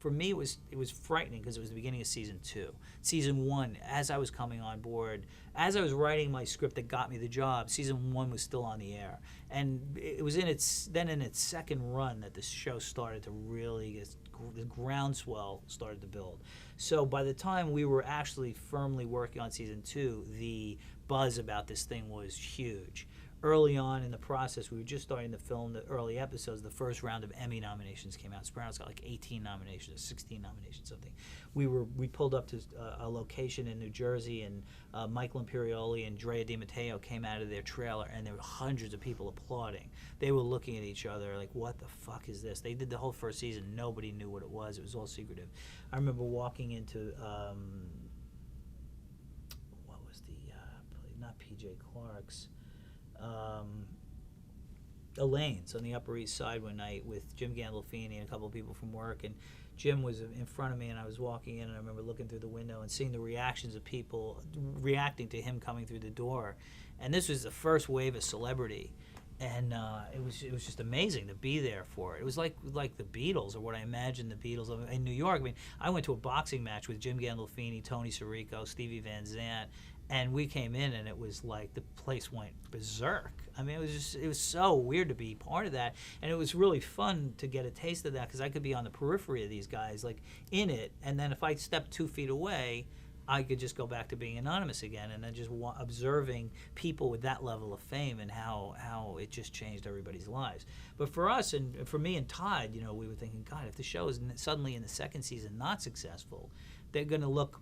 for me, it was frightening because it was the beginning of season 2. Season 1, as I was coming on board, as I was writing my script that got me the job, season 1 was still on the air, and it was in its second run that the show started to really, the groundswell started to build. So by the time we were actually firmly working on season 2, the buzz about this thing was huge. Early on in the process, we were just starting to film the early episodes. The first round of Emmy nominations came out. Sopranos got like 18 nominations, 16 nominations, something. We pulled up to a location in New Jersey, and Michael Imperioli and Drea Di Matteo came out of their trailer, and there were hundreds of people applauding. They were looking at each other like, "What the fuck is this?" They did the whole first season. Nobody knew what it was. It was all secretive. I remember walking into what was the not PJ Clark's. Elaine's on the Upper East Side one night with Jim Gandolfini and a couple of people from work, and Jim was in front of me, and I was walking in, and I remember looking through the window and seeing the reactions of people reacting to him coming through the door, and this was the first wave of celebrity, and it was just amazing to be there for it. It was like the Beatles, or what I imagined the Beatles in New York. I mean, I went to a boxing match with Jim Gandolfini, Tony Sirico, Stevie Van Zandt. And we came in, and it was like the place went berserk. I mean, it was so weird to be part of that, and it was really fun to get a taste of that because I could be on the periphery of these guys, like in it, and then if I stepped 2 feet away, I could just go back to being anonymous again, and then just observing people with that level of fame and how it just changed everybody's lives. But for us, and for me and Todd, you know, we were thinking, God, if the show is suddenly in the second season not successful, they're going to look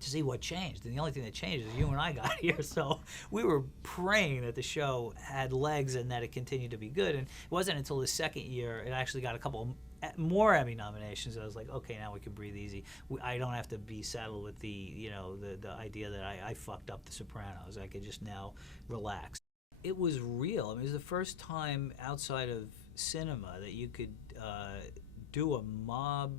to see what changed. And the only thing that changed is you and I got here. So we were praying that the show had legs and that it continued to be good. And it wasn't until the second year it actually got a couple more Emmy nominations. I was like, okay, now we can breathe easy. I don't have to be saddled with the idea that I fucked up The Sopranos. I could just now relax. It was real. I mean, it was the first time outside of cinema that you could do a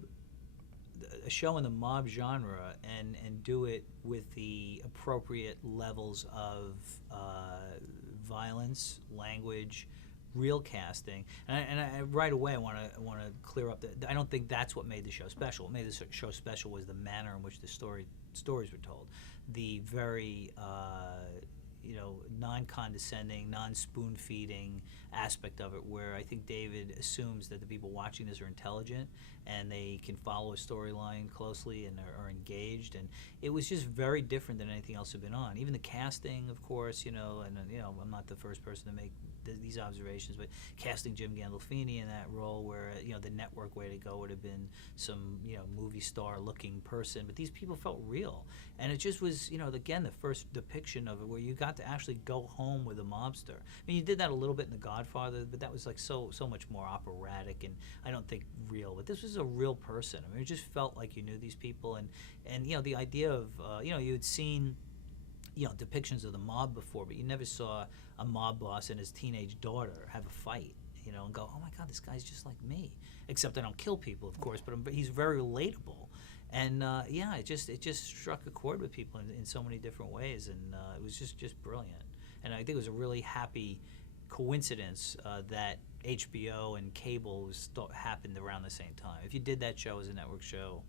show in the mob genre and do it with the appropriate levels of violence, language, real casting. And I right away I want to clear up that I don't think that's what made the show special. What made the show special was the manner in which the stories were told. The very non-condescending, non-spoon-feeding aspect of it, where I think David assumes that the people watching this are intelligent and they can follow a storyline closely and are engaged, and it was just very different than anything else had been on. Even the casting, of course, and I'm not the first person to make these observations, but casting Jim Gandolfini in that role, where the network way to go would have been some movie star looking person, but these people felt real, and it just was again the first depiction of it where you got to actually go home with a mobster. I mean, you did that a little bit in The Godfather, but that was like so much more operatic and I don't think real. But this was a real person. I mean, it just felt like you knew these people, and the idea of you had seen depictions of the mob before, but you never saw a mob boss and his teenage daughter have a fight, and go, oh my God, this guy's just like me, except I don't kill people, of course, but he's very relatable. And it just struck a chord with people in so many different ways, and it was just brilliant. And I think it was a really happy coincidence that HBO and cable happened around the same time. If you did that show as a network show,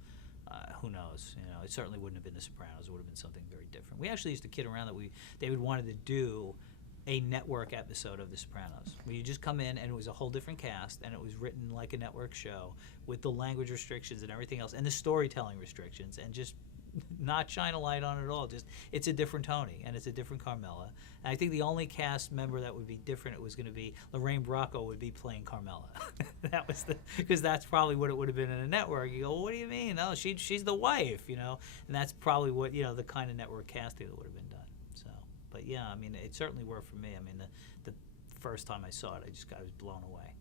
who knows? It certainly wouldn't have been The Sopranos. It would have been something very different. We actually used to kid around that David wanted to do a network episode of The Sopranos, where you just come in and it was a whole different cast and it was written like a network show with the language restrictions and everything else and the storytelling restrictions, and just not shine a light on it at all. Just it's a different Tony and it's a different Carmela. And I think the only cast member that would be different, it was going to be Lorraine Bracco would be playing Carmela. That was because that's probably what it would have been in a network. You go, well, what do you mean? No, she's the wife, and that's probably what the kind of network casting that would have been done. So, but yeah, I mean, it certainly worked for me. I mean, the first time I saw it, I was blown away.